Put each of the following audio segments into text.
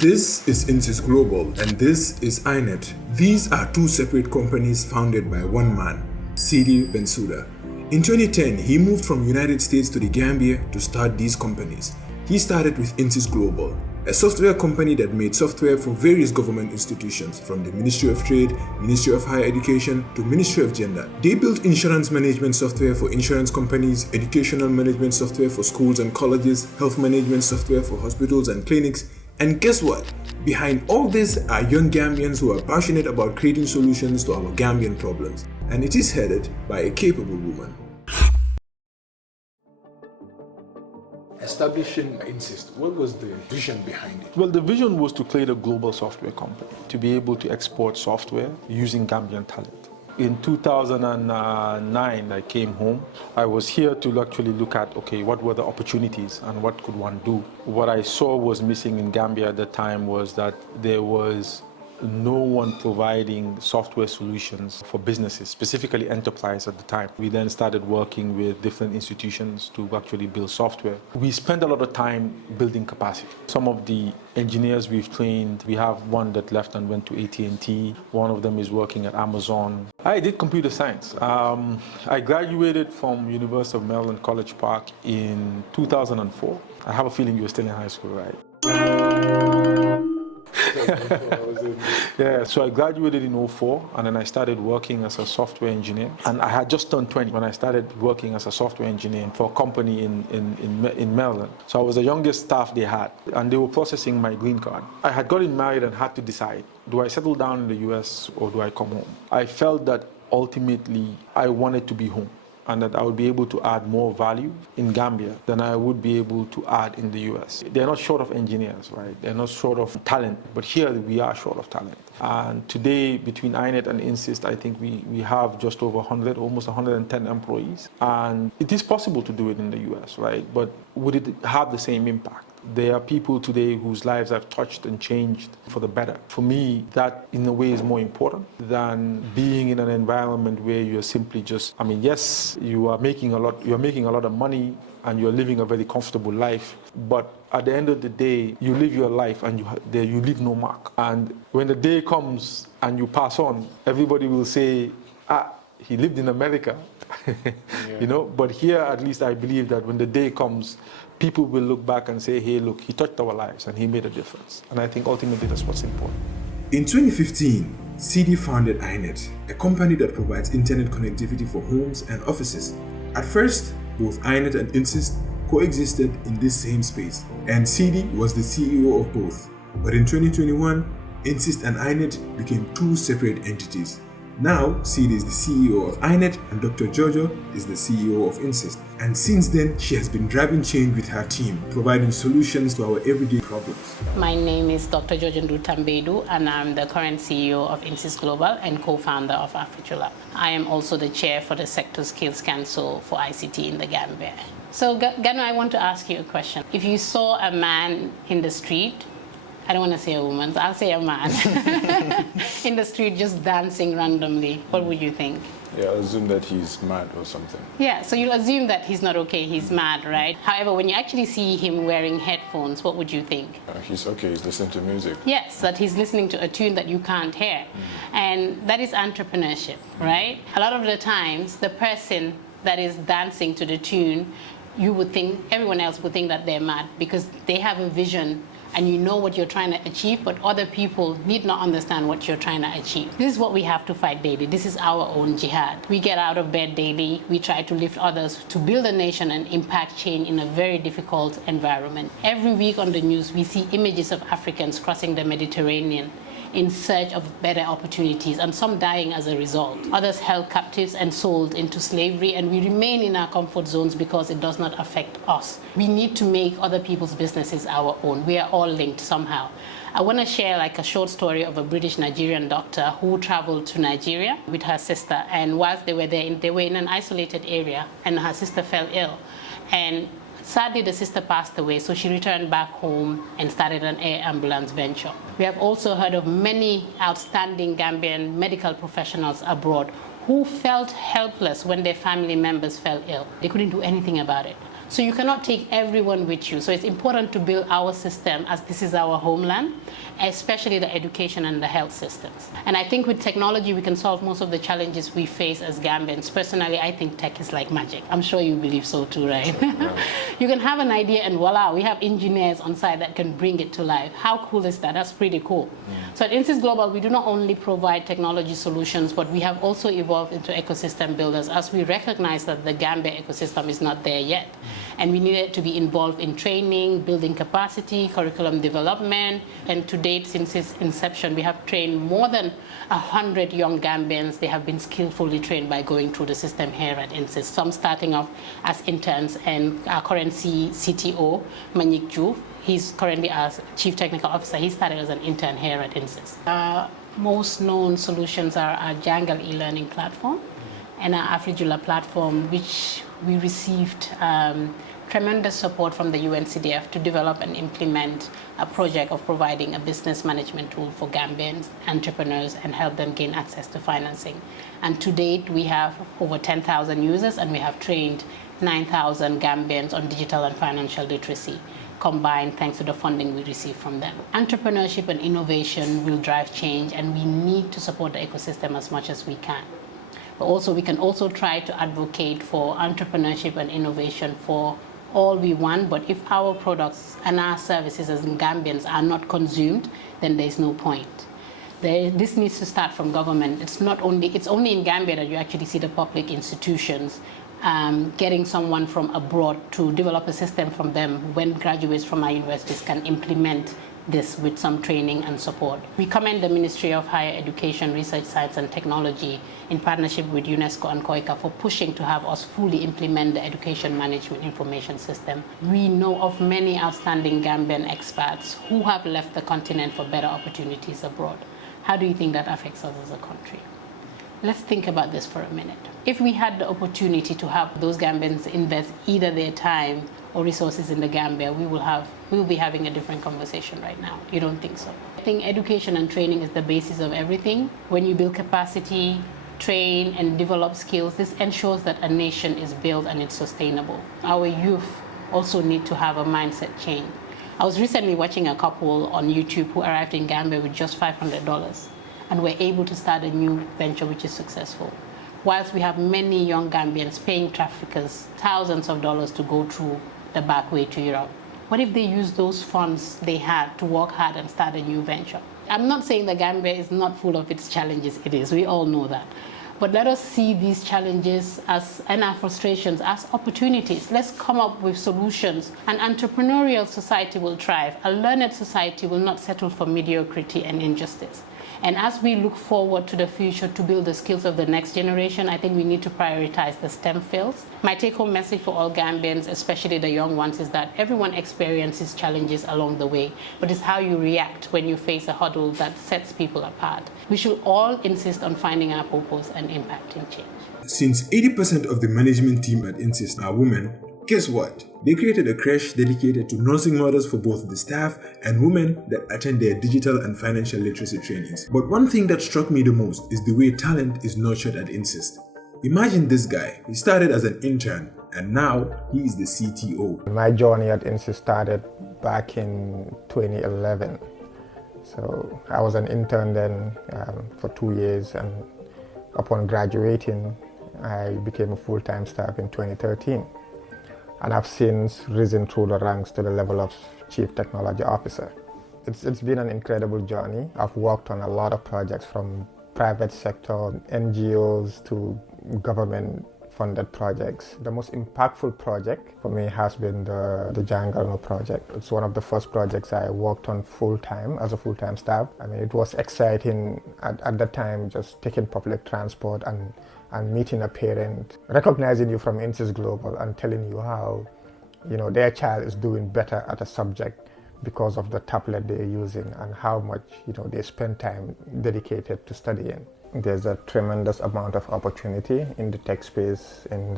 This is Insys Global and this is Inet. These are two separate companies founded by one man, Sidi Bensouda. In 2010, he moved from United States to the Gambia to start these companies. He started with Insys Global, a software company that made software for various government institutions, from the Ministry of Trade, Ministry of Higher Education to Ministry of Gender. They built insurance management software for insurance companies, educational management software for schools and colleges, health management software for hospitals and clinics. And guess what? Behind all this are young Gambians who are passionate about creating solutions to our Gambian problems. And it is headed by a capable woman. Establishing Insys, what was the vision behind it? Well, the vision was to create a global software company, to be able to export software using Gambian talent. In 2009, I came home. I was here to actually look at, okay, what were the opportunities and what could one do? What I saw was missing in Gambia at the time was that there was no one providing software solutions for businesses, specifically enterprise at the time. We then started working with different institutions to actually build software. We spent a lot of time building capacity. Some of the engineers we've trained, we have one that left and went to AT&T. One of them is working at Amazon. I did computer science. I graduated from University of Maryland College Park in 2004. I have a feeling you were still in high school, right? Yeah, so I graduated in 2004 and then I started working as a software engineer. And I had just turned 20 when I started working as a software engineer for a company in Maryland. So I was the youngest staff they had and they were processing my green card. I had gotten married and had to decide, do I settle down in the US or do I come home? I felt that ultimately I wanted to be home, and that I would be able to add more value in Gambia than I would be able to add in the US. They're not short of engineers, right? They're not short of talent, but here we are short of talent. And today, between Inet and Insys, I think we have just over 100, almost 110 employees. And it is possible to do it in the US, right? But would it have the same impact? There are people today whose lives I've touched and changed for the better. For me, that in a way is more important than being in an environment where you're simply just, I mean, yes, you're making a lot of money and you're living a very comfortable life, but at the end of the day, you live your life and you leave no mark. And when the day comes and you pass on, everybody will say, he lived in America, yeah. You know, but here at least I believe that when the day comes, people will look back and say, hey, look, he touched our lives and he made a difference. And I think ultimately that's what's important. In 2015, CD founded Inet, a company that provides internet connectivity for homes and offices. At first, both Inet and Insys coexisted in this same space, and CD was the CEO of both. But in 2021, Insys and Inet became two separate entities. Now, CD is the CEO of Inet and Dr. Jojo is the CEO of Insys. And since then, she has been driving change with her team, providing solutions to our everyday problems. My name is Dr. Jojo Tambedu and I'm the current CEO of Insys Global and co-founder of Africhula. I am also the chair for the Sector Skills Council for ICT in the Gambia. So Gano, I want to ask you a question. If you saw a man in the street, I don't want to say a woman, so I'll say a man, in the street just dancing randomly, what would you think? Yeah, I assume that he's mad or something. Yeah, so you'll assume that he's not okay, he's mad, right? However, when you actually see him wearing headphones, what would you think? He's okay, he's listening to music. Yes, that he's listening to a tune that you can't hear. And that is entrepreneurship, right? A lot of the times, the person that is dancing to the tune, you would think, everyone else would think that they're mad because they have a vision and you know what you're trying to achieve, but other people need not understand what you're trying to achieve. This is what we have to fight daily. This is our own jihad. We get out of bed daily. We try to lift others to build a nation and impact change in a very difficult environment. Every week on the news, we see images of Africans crossing the Mediterranean in search of better opportunities, and some dying as a result. Others held captives and sold into slavery, and we remain in our comfort zones because it does not affect us. We need to make other people's businesses our own. We are all linked somehow. I want to share like a short story of a British Nigerian doctor who traveled to Nigeria with her sister, and whilst they were there, they were in an isolated area, and her sister fell ill. And sadly, the sister passed away, so she returned back home and started an air ambulance venture. We have also heard of many outstanding Gambian medical professionals abroad who felt helpless when their family members fell ill. They couldn't do anything about it. So you cannot take everyone with you. So it's important to build our system as this is our homeland, especially the education and the health systems. And I think with technology, we can solve most of the challenges we face as Gambians. Personally, I think tech is like magic. I'm sure you believe so too, right? Yeah. You can have an idea and voila, we have engineers on site that can bring it to life. How cool is that? That's pretty cool. So at Insys Global, we do not only provide technology solutions, but we have also evolved into ecosystem builders as we recognize that the Gambia ecosystem is not there yet. And we needed to be involved in training, building capacity, curriculum development. And to date, since its inception, we have trained more than 100 young Gambians. They have been skillfully trained by going through the system here at Insys. Some starting off as interns, and our current CTO, Manik Ju, he's currently as Chief Technical Officer. He started as an intern here at Insys. Most known solutions are our Jangle e-learning platform and our Afrijula platform, which we received tremendous support from the UNCDF to develop and implement a project of providing a business management tool for Gambian entrepreneurs and help them gain access to financing. And to date, we have over 10,000 users, and we have trained 9,000 Gambians on digital and financial literacy combined, thanks to the funding we receive from them. Entrepreneurship and innovation will drive change, and we need to support the ecosystem as much as we can. But also, we can also try to advocate for entrepreneurship and innovation for all we want, but if our products and our services as Gambians are not consumed, then there's no point. This needs to start from government. It's only in Gambia that you actually see the public institutions getting someone from abroad to develop a system from them when graduates from our universities can implement this with some training and support. We commend the Ministry of Higher Education, Research, Science and Technology in partnership with UNESCO and COICA for pushing to have us fully implement the Education Management Information System. We know of many outstanding Gambian experts who have left the continent for better opportunities abroad. How do you think that affects us as a country? Let's think about this for a minute. If we had the opportunity to have those Gambians invest either their time or resources in the Gambia, we will be having a different conversation right now. You don't think so? I think education and training is the basis of everything. When you build capacity, train and develop skills, this ensures that a nation is built and it's sustainable. Our youth also need to have a mindset change. I was recently watching a couple on YouTube who arrived in Gambia with just $500 and were able to start a new venture which is successful. Whilst we have many young Gambians paying traffickers thousands of dollars to go through the back way to Europe, what if they use those funds they had to work hard and start a new venture? I'm not saying that Gambia is not full of its challenges. It is. We all know that. But let us see these challenges and our frustrations as opportunities. Let's come up with solutions. An entrepreneurial society will thrive. A learned society will not settle for mediocrity and injustice. And as we look forward to the future to build the skills of the next generation, I think we need to prioritize the STEM fields. My take-home message for all Gambians, especially the young ones, is that everyone experiences challenges along the way, but it's how you react when you face a hurdle that sets people apart. We should all insist on finding our purpose and impacting change. Since 80% of the management team at Insys are women, guess what? They created a creche dedicated to nursing mothers for both the staff and women that attend their digital and financial literacy trainings. But one thing that struck me the most is the way talent is nurtured at Insys. Imagine this guy. He started as an intern and now he is the CTO. My journey at Insys started back in 2011. So I was an intern then for 2 years, and upon graduating, I became a full-time staff in 2013. And I've since risen through the ranks to the level of Chief Technology Officer. It's been an incredible journey. I've worked on a lot of projects from private sector, NGOs to government-funded projects. The most impactful project for me has been the Gano project. It's one of the first projects I worked on full-time as a full-time staff. I mean, it was exciting at the time, just taking public transport and meeting a parent, recognizing you from Insys Global and telling you how, their child is doing better at a subject because of the tablet they're using and how much, they spend time dedicated to studying. There's a tremendous amount of opportunity in the tech space in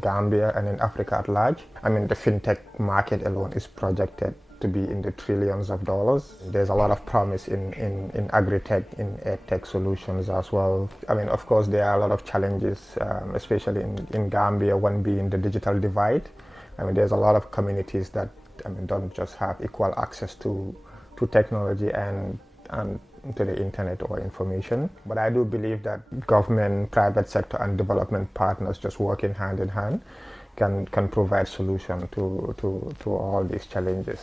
Gambia and in Africa at large. I mean, the fintech market alone is projected to be in the trillions of dollars. There's a lot of promise in agri-tech, in edtech solutions as well. I mean, of course, there are a lot of challenges, especially in Gambia, one being the digital divide. I mean, there's a lot of communities that, I mean, don't just have equal access to technology and to the internet or information. But I do believe that government, private sector, and development partners just working hand in hand can provide solution to all these challenges.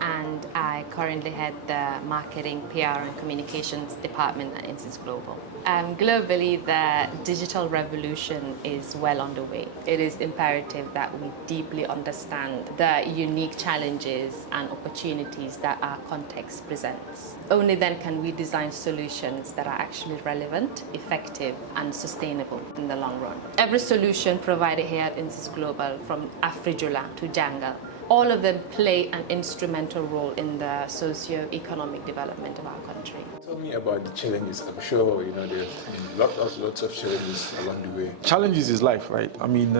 And I currently head the marketing, PR and communications department at Insys Global. Globally, the digital revolution is well underway. It is imperative that we deeply understand the unique challenges and opportunities that our context presents. Only then can we design solutions that are actually relevant, effective and sustainable in the long run. Every solution provided here at Insys Global, from Afrijula to Jangal, all of them play an instrumental role in the socio-economic development of our country. Tell me about the challenges. I'm sure there's lots of challenges along the way. Challenges is life, right? I mean,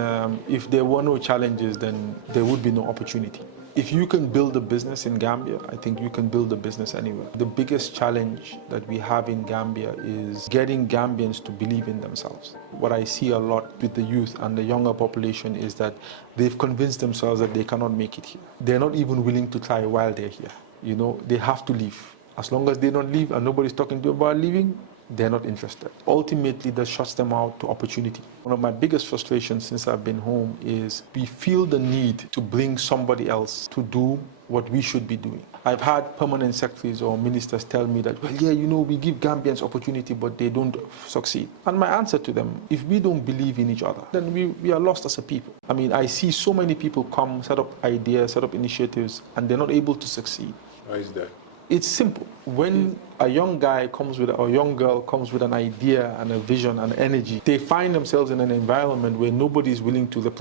if there were no challenges, then there would be no opportunity. If you can build a business in Gambia, I think you can build a business anywhere. The biggest challenge that we have in Gambia is getting Gambians to believe in themselves. What I see a lot with the youth and the younger population is that they've convinced themselves that they cannot make it here. They're not even willing to try while they're here. They have to leave. As long as they don't leave and nobody's talking to them about leaving, they're not interested. Ultimately, that shuts them out to opportunity. One of my biggest frustrations since I've been home is we feel the need to bring somebody else to do what we should be doing. I've had permanent secretaries or ministers tell me that, well, yeah, we give Gambians opportunity, but they don't succeed. And my answer to them, if we don't believe in each other, then we are lost as a people. I mean, I see so many people come, set up ideas, set up initiatives, and they're not able to succeed. Why is that? It's simple. When a young guy comes with, or a young girl comes with an idea and a vision and energy, they find themselves in an environment where nobody is willing to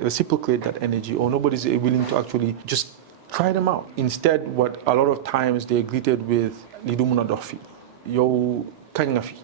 reciprocate that energy, or nobody is willing to actually just try them out. Instead, what a lot of times they're greeted with, lidumuna dofi, yo kangafi.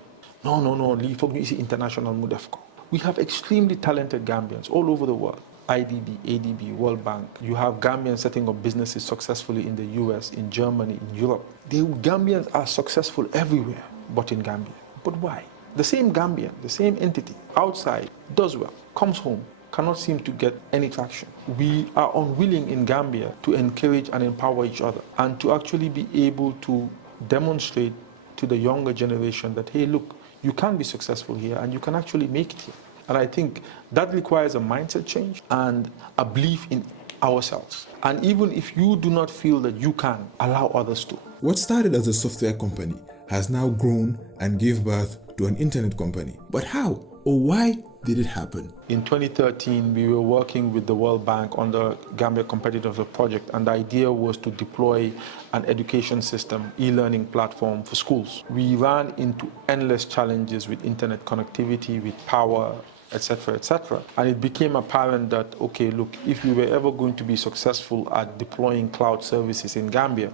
No, li fog isi international mudefko. We have extremely talented Gambians all over the world. IDB, ADB, World Bank. You have Gambians setting up businesses successfully in the US, in Germany, in Europe. The Gambians are successful everywhere but in Gambia. But why? The same Gambian, the same entity, outside, does well, comes home, cannot seem to get any traction. We are unwilling in Gambia to encourage and empower each other and to actually be able to demonstrate to the younger generation that, hey, look, you can be successful here and you can actually make it here. And I think that requires a mindset change and a belief in ourselves. And even if you do not feel that you can, allow others to. What started as a software company has now grown and gave birth to an internet company. But how or why did it happen? In 2013, we were working with the World Bank on the Gambia Competitiveness Project, and the idea was to deploy an education system, e-learning platform for schools. We ran into endless challenges with internet connectivity, with power, etc. And it became apparent that, okay, look, if we were ever going to be successful at deploying cloud services in Gambia,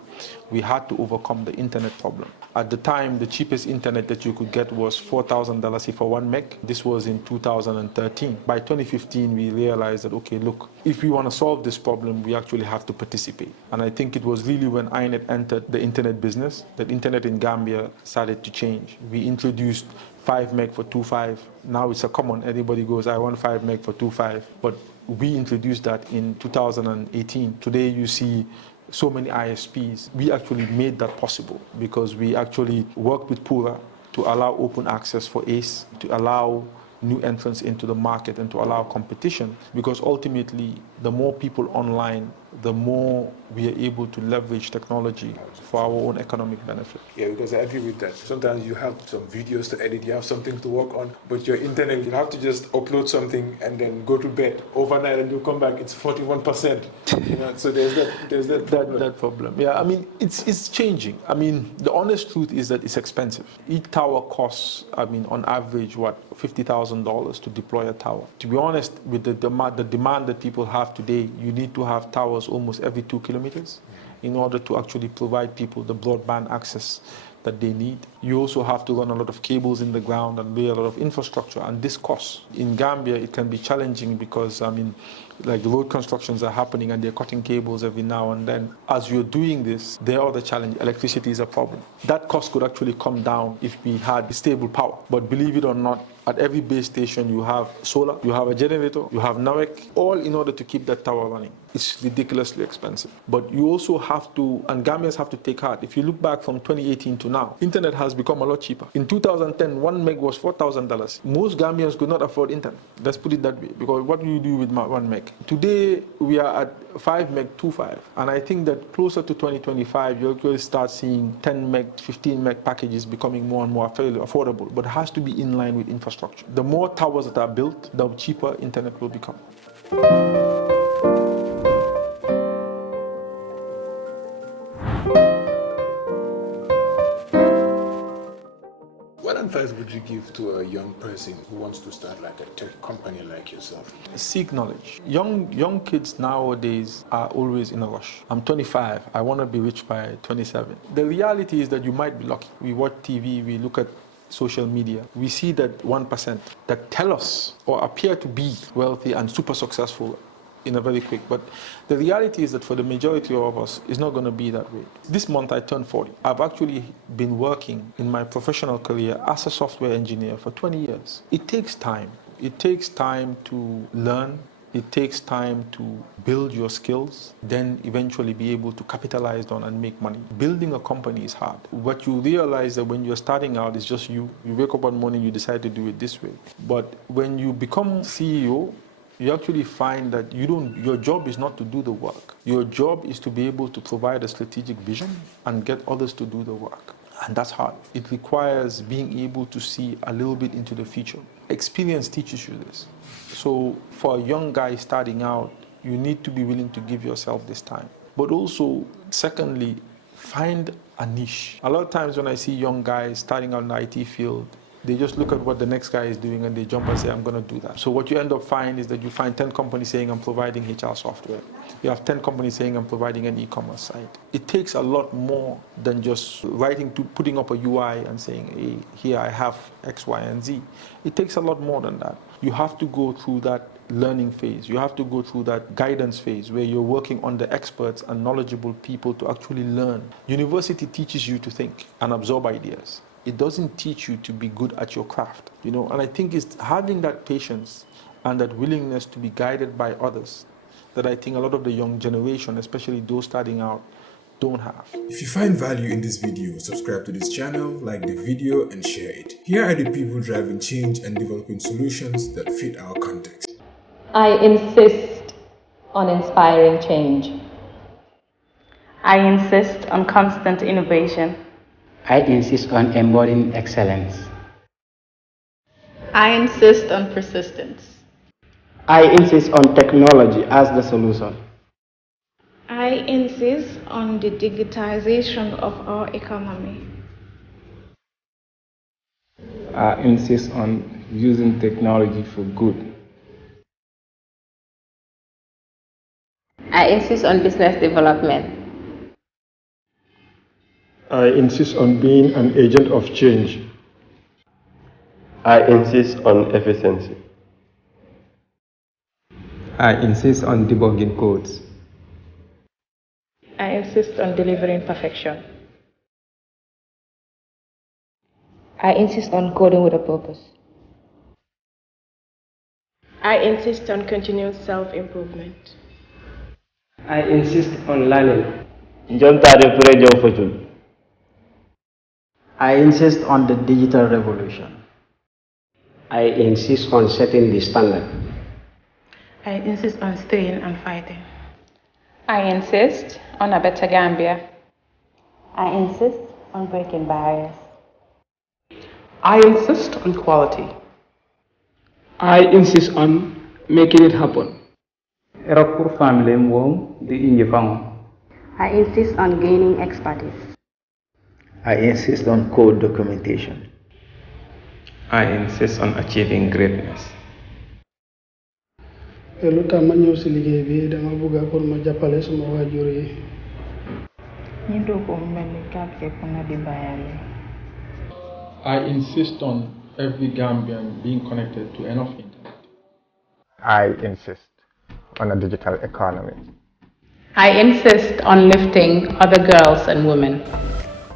we had to overcome the internet problem. At the time, the cheapest internet that you could get was $4,000 for 1 meg. This was in 2013. By 2015, we realized that, okay, look, if we want to solve this problem, we actually have to participate. And I think it was really when Inet entered the internet business that internet in Gambia started to change. We introduced 5 meg for 2.5. Now it's a common, everybody goes, I want 5 meg for 2.5. But we introduced that in 2018. Today you see so many ISPs. We actually made that possible because we actually worked with Pura to allow open access for ACE, to allow new entrants into the market and to allow competition, because ultimately the more people online, the more we are able to leverage technology for our own economic benefit. Yeah, because I agree with that. Sometimes you have some videos to edit, you have something to work on, but your internet, you have to just upload something and then go to bed overnight and you come back, it's 41%. So there's that problem. That problem. Yeah, I mean, it's changing. I mean, the honest truth is that it's expensive. Each tower costs, I mean, on average, $50,000 to deploy a tower. To be honest, with the demand that people have today, you need to have towers almost every 2 kilometers in order to actually provide people the broadband access that they need. You also have to run a lot of cables in the ground and lay a lot of infrastructure, and this costs. In Gambia, it can be challenging because, like the road constructions are happening and they're cutting cables every now and then. As you're doing this, there are the challenge. Electricity is a problem. That cost could actually come down if we had stable power. But believe it or not, at every base station you have solar, you have a generator, you have NAWEC, all in order to keep that tower running. It's ridiculously expensive. But you also have to, and Gambians have to take heart. If you look back from 2018 to now, internet has become a lot cheaper. In 2010, 1 meg was $4,000. Most Gambians could not afford internet. Let's put it that way. Because what do you do with 1 meg? Today, we are at 5 meg, 2.5. And I think that closer to 2025, you'll actually start seeing 10 meg, 15 meg packages becoming more and more fairly affordable. But it has to be in line with infrastructure. The more towers that are built, the cheaper internet will become. What advice would you give to a young person who wants to start like a tech company like yourself? Seek knowledge. Young kids nowadays are always in a rush. I'm 25. I want to be rich by 27. The reality is that you might be lucky. We watch TV, we look at social media. We see that 1% that tell us or appear to be wealthy and super successful in a very quick. But the reality is that for the majority of us, it's not going to be that way. This month I turned 40. I've actually been working in my professional career as a software engineer for 20 years. It takes time. It takes time to learn. It takes time to build your skills, then eventually be able to capitalize on and make money. Building a company is hard. What you realize that when you're starting out, it's just you. You wake up one morning, you decide to do it this way. But when you become CEO, you actually find that your job is not to do the work. Your job is to be able to provide a strategic vision and get others to do the work. And that's hard. It requires being able to see a little bit into the future. Experience teaches you this. So for a young guy starting out, you need to be willing to give yourself this time. But also, secondly, find a niche. A lot of times when I see young guys starting out in the IT field, they just look at what the next guy is doing and they jump and say, I'm going to do that. So what you end up finding is that you find 10 companies saying, I'm providing HR software. You have 10 companies saying, I'm providing an e-commerce site. It takes a lot more than just putting up a UI and saying, hey, here I have X, Y, and Z. It takes a lot more than that. You have to go through that learning phase. You have to go through that guidance phase where you're working under experts and knowledgeable people to actually learn. University teaches you to think and absorb ideas. It doesn't teach you to be good at your craft, and I think it's having that patience and that willingness to be guided by others that I think a lot of the young generation, especially those starting out, don't have. If you find value in this video, subscribe to this channel, like the video and share it. Here are the people driving change and developing solutions that fit our context. I insist on inspiring change. I insist on constant innovation. I insist on embodying excellence. I insist on persistence. I insist on technology as the solution. I insist on the digitization of our economy. I insist on using technology for good. I insist on business development. I insist on being an agent of change. I insist on efficiency. I insist on debugging codes. I insist on delivering perfection. I insist on coding with a purpose. I insist on continuous self-improvement. I insist on learning. I insist on the digital revolution. I insist on setting the standard. I insist on staying and fighting. I insist on a better Gambia. I insist on breaking barriers. I insist on quality. I insist on making it happen. I insist on gaining expertise. I insist on code documentation. I insist on achieving greatness. lu tax ma ñëw si liggéey bi dama bëgg pour ma jàppale sama waajur yi. ñi do ko mel ni kàpp képp na di bàyyale. I insist on every Gambian being connected to enough internet. I insist on a digital economy. I insist on lifting other girls and women.